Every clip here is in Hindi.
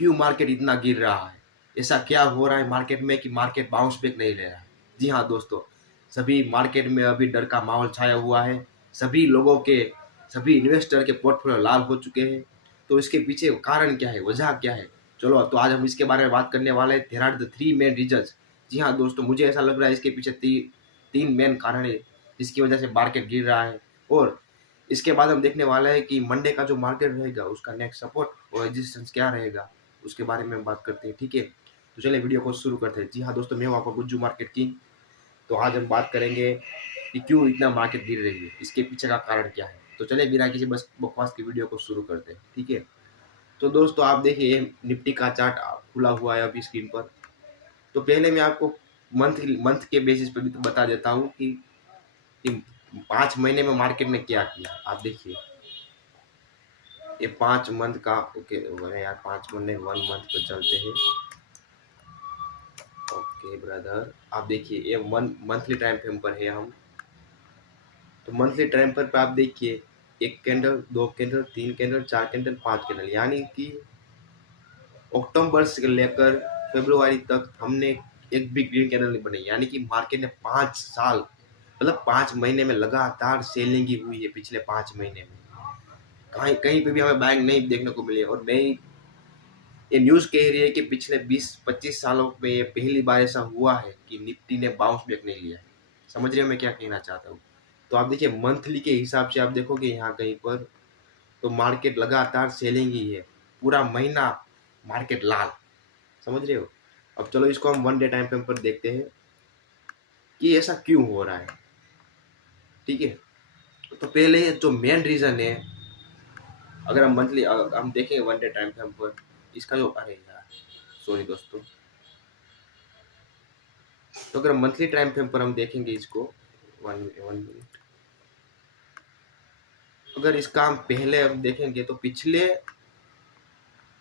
क्यों मार्केट इतना गिर रहा है, ऐसा क्या हो रहा है मार्केट में कि मार्केट बाउंस बैक नहीं ले रहा है। जी हाँ दोस्तों, सभी मार्केट में अभी डर का माहौल छाया हुआ है। सभी लोगों के, सभी इन्वेस्टर के पोर्टफोलियो लाल हो चुके हैं। तो इसके पीछे कारण क्या है, वजह क्या है, चलो तो आज हम इसके बारे में बात करने वाले हैं। There are the 3 main reasons. जी हाँ दोस्तों, मुझे ऐसा लग रहा है इसके पीछे 3 मेन कारण है जिसकी वजह से मार्केट गिर रहा है। और इसके बाद हम देखने वाले हैं कि मंडे का जो मार्केट रहेगा उसका नेक्स्ट सपोर्ट और रेजिस्टेंस क्या रहेगा, उसके बारे में हम बात करते हैं। ठीक है, तो चलिए वीडियो को शुरू करते हैं। जी हाँ दोस्तों, मैं हूँ आपका गुज्जू मार्केट किंग। तो आज हम बात करेंगे कि क्यों इतना मार्केट गिर रही है, इसके पीछे का कारण क्या है। तो चलिए बिना किसी बस बकवास की वीडियो को शुरू करते हैं। ठीक है, तो दोस्तों आप देखिए निफ्टी का चार्ट खुला हुआ है अभी स्क्रीन पर। तो पहले मैं आपको मंथ के बेसिस पर भी बता देता हूँ कि 5 महीने में मार्केट ने क्या किया। आप देखिए ये 5 मंथ का, ओके यार 5 महीने 1 मंथ पे चलते हैं। ओके ब्रदर, आप देखिए ये मंथली टाइम फ्रेम पर है हम। तो मंथली टाइम पर आप देखिए 1 candle, 2 candle, 3 candle, 4 candle, 5 candle, यानी कि अक्टूबर से लेकर फरवरी तक हमने एक भी ग्रीन कैंडल नहीं बनाई। यानी कि मार्केट ने 5 साल, मतलब 5 महीने में लगातार सेलिंग ही हुई है। पिछले 5 महीने में कहीं कहीं पे भी हमें बाइंग नहीं देखने को मिली। और मैं ये न्यूज़ कह रही है कि पिछले 20-25 सालों में ये पहली बार ऐसा हुआ है कि निफ्टी ने बाउंस बैक नहीं लिया है। समझ रहे हो मैं क्या कहना चाहता हूँ। तो आप देखिए मंथली के हिसाब से आप देखोगे यहाँ कहीं पर तो मार्केट लगातार सेलिंग ही है, पूरा महीना मार्केट लाल। समझ रहे हो। अब चलो इसको हम 1 डे टाइम फ्रेम पर देखते हैं कि ऐसा क्यों हो रहा है। ठीक है, तो पहले जो मेन रीज़न है, अगर हम मंथली हम देखेंगे 1 डे टाइम फ्रेम पर, इसका जो, अरे यार सॉरी दोस्तों, तो अगर मंथली टाइम फ्रेम पर हम देखेंगे इसको 1 मिनट, अगर इसका हम पहले हम देखेंगे तो पिछले,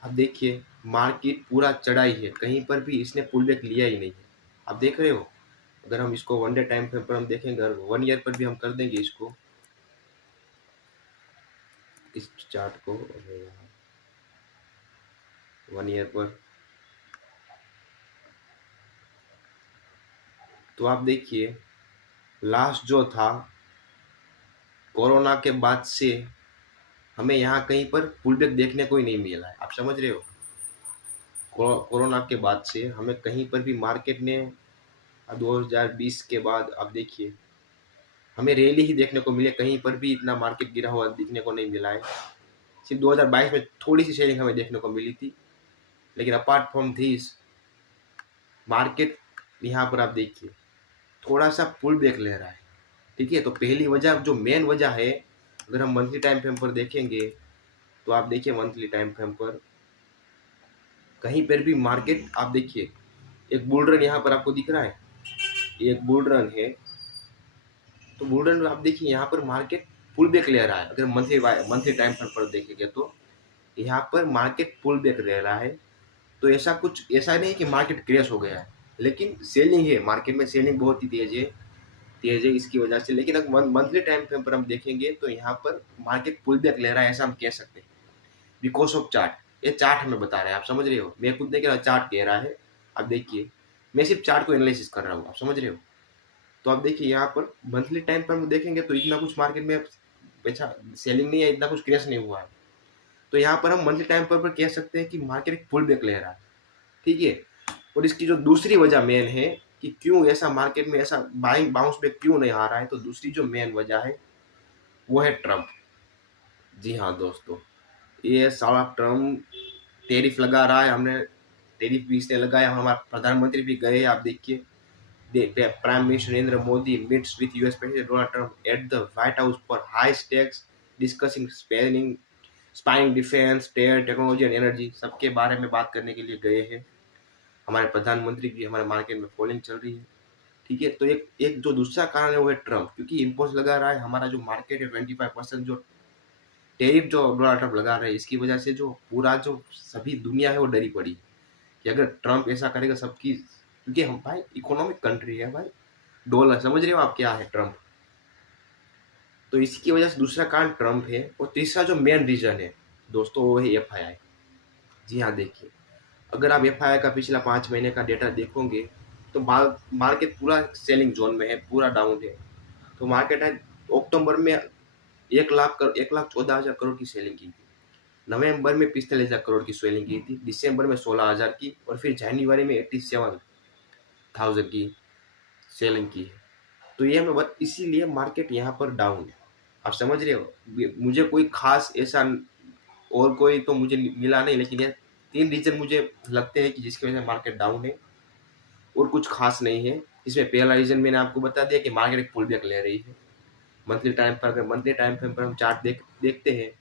आप देखिए मार्केट पूरा चढ़ाई है, कहीं पर भी इसने पुल बैक लिया ही नहीं है। आप देख रहे हो। अगर हम इसको 1 डे टाइम फ्रेम पर हम देखेंगे, अगर 1 ईयर पर भी हम कर देंगे इसको, इस चार्ट को 1 ईयर पर, तो आप देखिए लास्ट जो था कोरोना के बाद से हमें यहाँ कहीं पर पुल बैक देखने को ही नहीं मिला है। आप समझ रहे हो। कोरोना के बाद से हमें कहीं पर भी मार्केट ने 2020 के बाद आप देखिए हमें रैली ही देखने को मिले, कहीं पर भी इतना मार्केट गिरा हुआ दिखने को नहीं मिला है। सिर्फ 2022 में थोड़ी सी शेयरिंग हमें देखने को मिली थी, लेकिन अपार्ट फ्रॉम दिस मार्केट यहाँ पर आप देखिए थोड़ा सा पुल बैक ले रहा है। ठीक है, तो पहली वजह जो मेन वजह है, अगर हम मंथली टाइम फ्रेम पर देखेंगे तो आप देखिए मंथली टाइम फ्रेम पर कहीं पर भी मार्केट, आप देखिए एक बुल रन यहाँ पर आपको दिख रहा है, ये एक बुल रन है। तो बुल रन आप देखिए यहाँ पर मार्केट पुल बैक ले रहा है। अगर मंथली टाइम फ्रेम पर देखेंगे तो यहाँ पर मार्केट पुल बैक ले रहा है। तो ऐसा कुछ, ऐसा नहीं कि मार्केट क्रैश हो गया है, लेकिन सेलिंग है, मार्केट में सेलिंग बहुत ही तेज है इसकी वजह से। लेकिन अगर मंथली टाइम फ्रेम पर हम देखेंगे तो यहाँ पर मार्केट पुल बैक ले रहा है, ऐसा हम कह सकते हैं बिकॉज ऑफ चार्ट। ये चार्ट हमें बता रहा है। आप समझ रहे हो, मैं खुद नहीं कह रहा, चार्ट कह रहा है। आप देखिए मैं सिर्फ चार्ट को एनालिसिस कर रहा हूँ। आप समझ रहे हो। तो आप देखिए यहाँ पर मंथली टाइम पर हम देखेंगे तो इतना कुछ मार्केट में अच्छा सेलिंग नहीं है, इतना कुछ क्रैश नहीं हुआ है। तो यहाँ पर हम मंथली टाइम पर कह सकते हैं कि मार्केट एक पुल बैक ले रहा है। ठीक है, और इसकी जो दूसरी वजह मेन है कि क्यों ऐसा मार्केट में ऐसा बाइंग बाउंस बैक क्यों नहीं आ रहा है, तो दूसरी जो मेन वजह है वो है ट्रम्प। जी हाँ दोस्तों, ये साला ट्रम्प टैरिफ लगा रहा है। हमने टैरिफ भी इसने लगाया, हमारे प्रधानमंत्री भी गए। आप देखिए prime minister Narendra Modi meets with US president Donald Trump at the white house for high stakes discussing spying defence, trade, technology and energy, सबके बारे में बात करने के लिए गए हैं। हमारे प्रधानमंत्री की हमारे मार्केट में फॉलिंग चल रही है। ठीक है, तो एक जो दूसरा कारण है वो है ट्रम्प, क्योंकि इम्पोज लगा रहा है। हमारा जो मार्केट है 25% जो टैरिफ जो डोनाल्ड ट्रम्प लगा रहे हैं, इसकी वजह से जो पूरा जो सभी दुनिया है वो डरी पड़ी कि अगर ट्रम्प ऐसा करेगा सबकी, क्योंकि हम भाई इकोनॉमिक कंट्री है भाई, डॉलर, समझ रहे हो आप क्या है ट्रम्प। तो इसकी वजह से दूसरा कारण ट्रम्प है। और तीसरा जो मेन रीजन है दोस्तों वो है FII। जी हाँ देखिए अगर आप एफआईआई का पिछला 5 महीने का डेटा देखोगे तो मार्केट पूरा सेलिंग जोन में है, पूरा डाउन है। तो मार्केट है अक्टूबर में 1,14,000 करोड़ की सेलिंग की थी, नवंबर में 45,000 करोड़ की सेलिंग की थी, दिसंबर में 16,000 की, और फिर जनवरी में 87,000 की सेलिंग की है। तो ये हमें इसीलिए मार्केट यहाँ पर डाउन है। आप समझ रहे हो, मुझे कोई खास ऐसा और कोई तो मुझे मिला नहीं, लेकिन ये 3 रीजन मुझे लगते हैं कि जिसकी वजह से मार्केट डाउन है, और कुछ खास नहीं है। इसमें पहला रीजन मैंने आपको बता दिया कि मार्केट एक पुल बैक ले रही है। मंथली टाइम पर, अगर मंथली टाइम फ्रेम पर हम चार्ट देखते हैं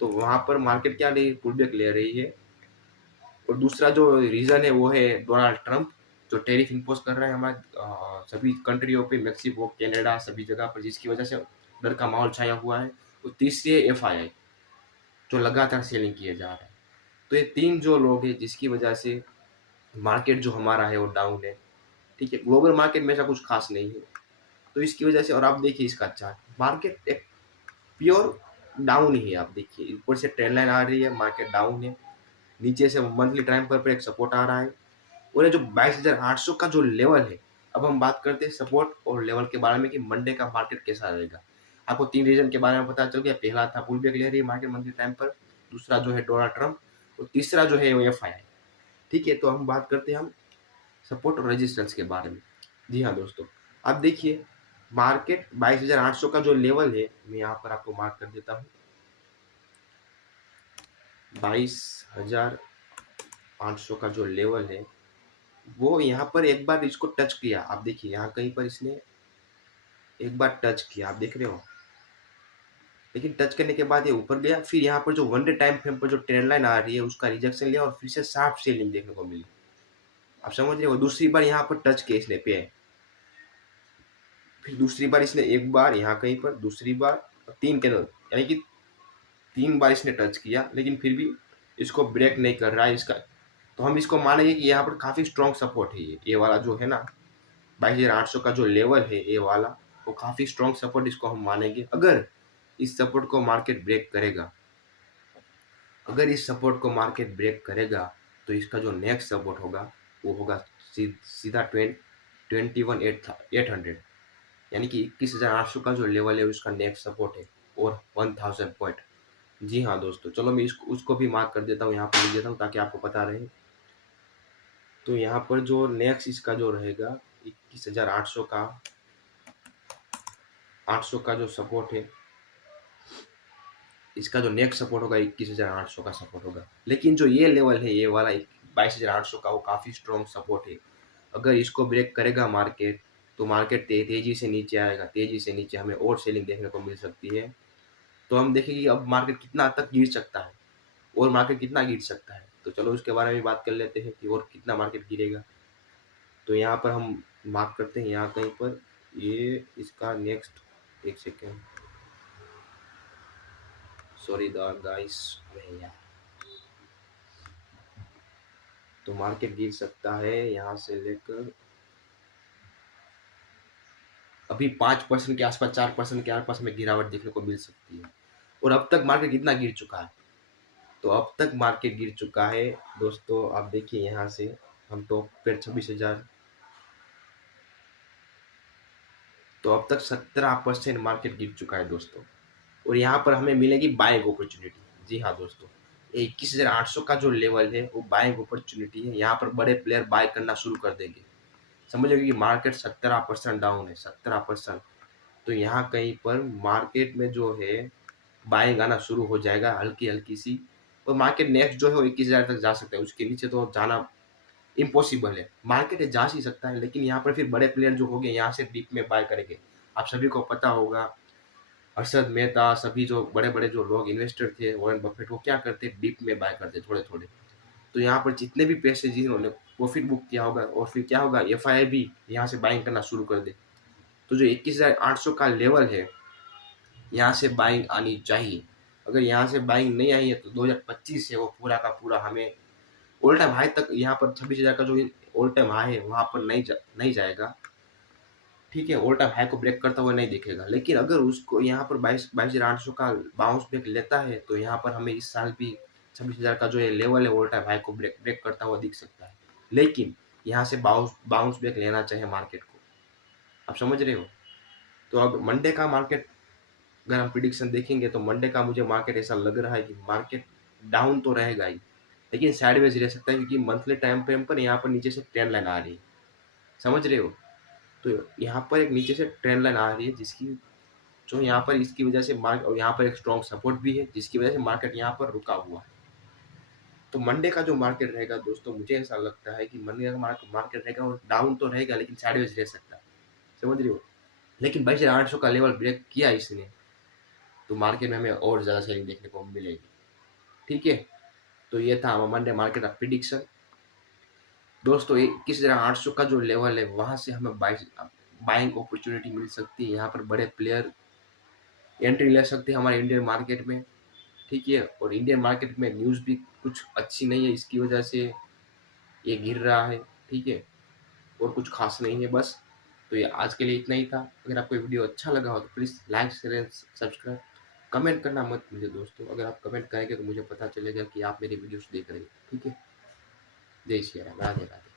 तो वहां पर मार्केट क्या ले पुल बैक ले रही है। और दूसरा जो रीजन है वो है डोनाल्ड ट्रंप, जो टैरिफ इम्पोज कर रहे हैं हमारे सभी कंट्रियों पे, मेक्सिको, कनाडा, सभी जगह पर, जिसकी वजह से डर का माहौल छाया हुआ है। और तीसरी है एफआईआई, जो लगातार सेलिंग किए जा रहा है। तो ये 3 जो लोग हैं जिसकी वजह से मार्केट जो हमारा है वो डाउन है। ठीक है, ग्लोबल मार्केट में ऐसा कुछ खास नहीं है। तो इसकी वजह से, और आप देखिए इसका चार्ट, मार्केट एक प्योर डाउन ही है। आप देखिए ऊपर से ट्रेंड लाइन आ रही है, मार्केट डाउन है, नीचे से मंथली टाइम पर एक सपोर्ट आ रहा है। और ये जो 22,800 का जो लेवल है, अब हम बात करते हैं सपोर्ट और लेवल के बारे में कि मंडे का मार्केट कैसा रहेगा। आपको 3 रीजन के बारे में पता चल गया। पहला था पुल बैक ले रही है मार्केट मंथली टाइम पर, दूसरा जो है डोनाल्ड ट्रंप, और तीसरा जो है वो एफआईआई। ठीक है, तो हम बात करते हैं हम सपोर्ट और रेजिस्टेंस के बारे में। जी हाँ दोस्तों, आप देखिए मार्केट 22,800 का जो लेवल है, मैं यहाँ पर आपको मार्क कर देता हूँ, 22,800 का जो लेवल है वो यहाँ पर एक बार इसको टच किया। आप देखिए यहाँ कहीं पर इसने एक बार टच किया, आप देख रहे हो, लेकिन टच करने के बाद ये ऊपर गया। फिर यहाँ पर जो 1 डे टाइम फ्रेम पर जो ट्रेंड लाइन आ रही है उसका रिजेक्शन लिया, और फिर से शार्प सेलिंग देखने को मिली। आप समझ रहे हो, दूसरी बार यहाँ पर टच किया इसने पे, फिर दूसरी बार इसने एक बार यहाँ कहीं पर, दूसरी बार, 3 कैंडल, यानी कि 3 बार इसने टच किया, लेकिन फिर भी इसको ब्रेक नहीं कर रहा है इसका। तो हम इसको मानेंगे कि यहाँ पर काफ़ी स्ट्रॉन्ग सपोर्ट है। ये वाला जो है ना 22,800 का जो लेवल है ये वाला, वो काफ़ी स्ट्रॉन्ग सपोर्ट इसको हम मानेंगे। अगर इस सपोर्ट को मार्केट ब्रेक करेगा, अगर इस सपोर्ट को मार्केट ब्रेक करेगा तो इसका जो नेक्स्ट सपोर्ट होगा वो होगा सीधा 21,800, यानी कि 21,800 का जो लेवल है उसका नेक्स्ट सपोर्ट है, और 1,000 पॉइंट। जी हाँ दोस्तों, चलो मैं उसको भी मार्क कर देता हूँ, यहाँ पर लिख देता हूँ ताकि आपको पता रहे। तो यहाँ पर जो नेक्स्ट इसका जो रहेगा 21,800 का, 800 का जो सपोर्ट है, इसका जो नेक्स्ट सपोर्ट होगा 21,800 का सपोर्ट होगा। लेकिन जो ये लेवल है ये वाला 22,800 का, वो काफ़ी स्ट्रॉन्ग सपोर्ट है। अगर इसको ब्रेक करेगा मार्केट तो मार्केट तेजी से नीचे आएगा, तेजी से नीचे हमें और सेलिंग देखने को मिल सकती है। तो हम देखेंगे अब मार्केट कितना तक गिर सकता है, और मार्केट कितना गिर सकता है। तो चलो उसके बारे में बात कर लेते हैं कि और कितना मार्केट गिरेगा। तो यहाँ पर हम मार्क करते हैं, यहाँ कहीं पर ये इसका नेक्स्ट, एक सेकेंड, सॉरी गाइस, तो मार्केट गिर सकता है यहाँ से लेकर अभी 5% के आसपास, 4% के आसपास में गिरावट देखने को मिल सकती है। और अब तक मार्केट कितना गिर चुका है, तो अब तक मार्केट गिर चुका है दोस्तों, आप देखिए यहाँ से हम टॉप पर 26,000, तो अब तक 17% मार्केट गिर चुका है दोस्तों। और यहाँ पर हमें मिलेगी बाइंग अपॉर्चुनिटी। जी हाँ दोस्तों, 21,800 का जो लेवल है वो बाइंग अपॉर्चुनिटी है। यहाँ पर बड़े प्लेयर बाय करना शुरू कर देंगे। समझोगे कि मार्केट 17% डाउन है, 17%। तो यहाँ कहीं पर मार्केट में जो है बाइंग आना शुरू हो जाएगा हल्की हल्की सी, और मार्केट नेक्स्ट जो है वो 21,000 तक जा सकता है, उसके नीचे तो जाना इम्पॉसिबल है। मार्केट जा ही सकता है, लेकिन यहाँ पर फिर बड़े प्लेयर जो हो गए यहाँ से डीप में बाय करेंगे। आप सभी को पता होगा, हर्षद मेहता, सभी जो बड़े बड़े जो लोग इन्वेस्टर थे, वॉरेन बफेट, वो क्या करते, डीप में बाय करते थोड़े थोड़े। तो यहाँ पर जितने भी पैसे जिन्होंने प्रॉफिट बुक किया होगा, और फिर क्या होगा, एफआईआई भी यहाँ से बाइंग करना शुरू कर दे। तो जो 21,800 का लेवल है यहाँ से बाइंग आनी चाहिए। अगर यहाँ से बाइंग नहीं आई है तो 2025 है वो पूरा का पूरा हमें ऑल टाइम हाई तक, यहाँ पर 26,000 का जो ऑल टाइम हाई है वहाँ पर नहीं जाएगा। ठीक है, ऑल टाइम हाई को ब्रेक करता हुआ नहीं दिखेगा। लेकिन अगर उसको यहाँ पर 22,800 का बाउंस बैक लेता है तो यहाँ पर हमें इस साल भी 26,000 का जो ये लेवल है ऑल टाइम हाई को ब्रेक ब्रेक करता हुआ दिख सकता है, लेकिन यहाँ से बाउंस बैक लेना चाहिए मार्केट को। आप समझ रहे हो? तो अब मंडे का मार्केट अगर हम प्रिडिक्शन देखेंगे तो मंडे का मुझे मार्केट ऐसा लग रहा है कि मार्केट डाउन तो रहेगा ही, लेकिन साइडवेज रह सकता है, क्योंकि मंथली टाइम फ्रेम पर यहाँ पर नीचे से ट्रेंड लाइन आ रही है। समझ रहे हो? तो यहाँ पर एक नीचे से ट्रेंड लाइन आ रही है, जिसकी जो यहाँ पर इसकी वजह से मार्केट, और यहाँ पर एक स्ट्रॉन्ग सपोर्ट भी है जिसकी वजह से मार्केट यहाँ पर रुका हुआ है। तो मंडे का जो मार्केट रहेगा दोस्तों, मुझे ऐसा लगता है कि मंडे का मार्केट रहेगा और डाउन तो रहेगा लेकिन साइडवेज रह सकता है। समझ रहे हो? लेकिन 22,800 का लेवल ब्रेक किया इसने तो मार्केट में हमें और ज़्यादा सेलिंग देखने को मिलेगी। ठीक है, तो ये था मंडे मार्केट का प्रिडिक्शन दोस्तों। 21,800 का जो लेवल है वहां से हमें बाइंग अपॉर्चुनिटी मिल सकती है। यहाँ पर बड़े प्लेयर एंट्री ले सकते हैं हमारे इंडियन मार्केट में। ठीक है, और इंडियन मार्केट में न्यूज़ भी कुछ अच्छी नहीं है, इसकी वजह से ये गिर रहा है। ठीक है, और कुछ खास नहीं है बस। तो ये आज के लिए इतना ही था। अगर आपको वीडियो अच्छा लगा हो तो please like share and subscribe. Comment करना मत भूलिए दोस्तों, अगर आप कमेंट करेंगे तो मुझे पता चलेगा कि आप मेरी वीडियोस देख रहे हो। ठीक है, जय श्री राम, राधे राधे।